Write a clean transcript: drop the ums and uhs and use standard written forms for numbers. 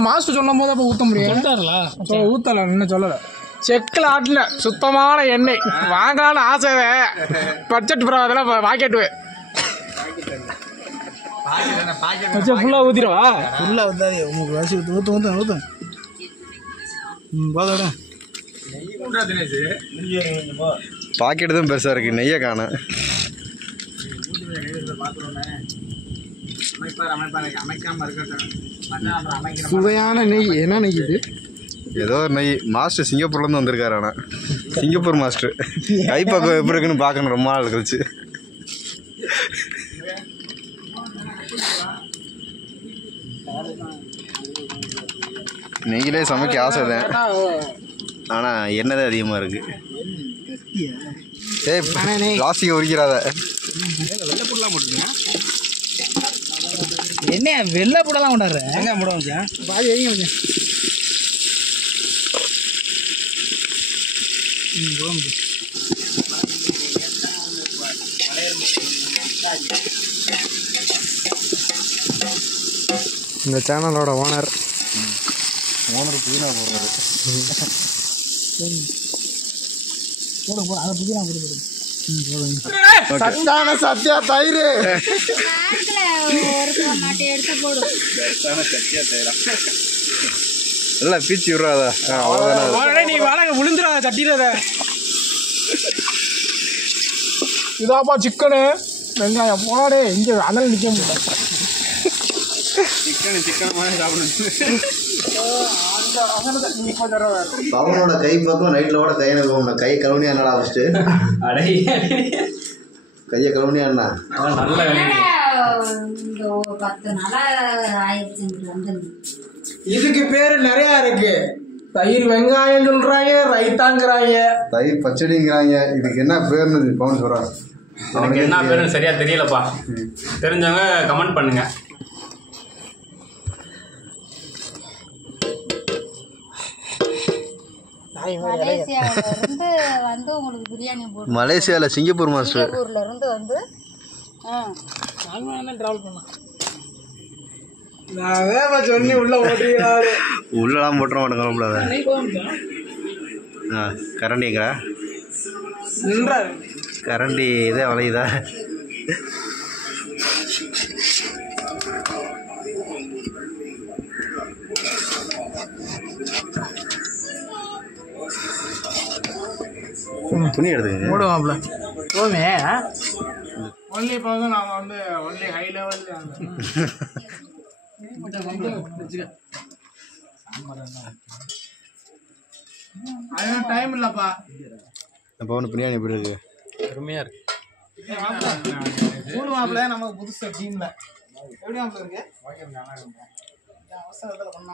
master சொல்லும் போது ஊத்த முடியும் ஊத்தல இன்னும் சொல்லல செக்கில் ஆட்டின சுத்தமான எண்ணெய் வாங்கலான்னு ஆசை பட்ஜெட் ப்ரோ அதெல்லாம் பாக்கெட்டு ஃபுல்லாக ஊற்றிடுவா ஃபுல்லாக ஊற்றாது உங்களுக்கு வசி ஊற்றும் போதோட பாக்கெட்டு தான் பெருசாக இருக்குது நெய்யை காணோம் சுவையான நெய் என்ன நெய் இது ஏதோ ஒரு நெய் மாஸ்டர் சிங்கப்பூர்லேருந்து வந்திருக்காரு ஆனால் சிங்கப்பூர் மாஸ்டர் கைப்பக்கம் எப்படி இருக்குன்னு பார்க்கணும் ரொம்ப நாள் கழிச்சு நெய்யிலே சமைக்க ஆசை தான் ஆனால் எண்ணெய் தான் அதிகமாக இருக்குது ஏய் பிளாஸ்டிக் உரிக்கிறாத என்ன வெள்ளை போடலாம் கொண்டாடுற எங்கே போட வச்சேன் பாதி வைங்க வச்சேன் இந்த சேனலோட ஓனர் புதினா போடுறாரு சத்தான சத்தியா தயிர் நல்லா பீச்சு விடுறாதா நீ வாழை விழுந்துடாத சட்டியில இதாப்பா சிக்கனு வெங்காயம் போனாடே இங்கே அனல் நிற்க முடியல பவனோட கை பக்கம் நைட்டில் கூட கை நடுவோம் கை கழுவுனியா என்னடா ஃபஸ்ட்டு கையை கழுவுனியா இதுக்கு பேரு நிறைய இருக்கு தயிர் வெங்காயம் சொல்றாங்க ரைத்தாங்கிறாங்க தயிர் பச்சடிங்கிறாங்க இதுக்கு என்ன பேருன்னு பவன் சொல்றான் எனக்கு என்ன பேருன்னு சரியா தெரியலப்பா தெரிஞ்சவங்க கமெண்ட் பண்ணுங்க மலேசியால சிங்கப்பூர் மாஸ்டர் உள்ளலாம் போட்டுற மாட்டேங்க கரண்டிங்களா கரண்டி இதே வளையுதா துணி எடுத்துங்க போடுவாப்ல போமே ஒன்லி இப்போ வந்து நாங்கள் வந்து ஒன்லி ஹை லெவல் அதெல்லாம் டைம் இல்லைப்பா அப்போ ஒன்று பிரியாணி எப்படி இருக்கு அருமையாக இருக்கு போடுவாப்ல நமக்கு புதுசு டீமில் எப்படி இருக்கு அவசரத்தில் பண்ண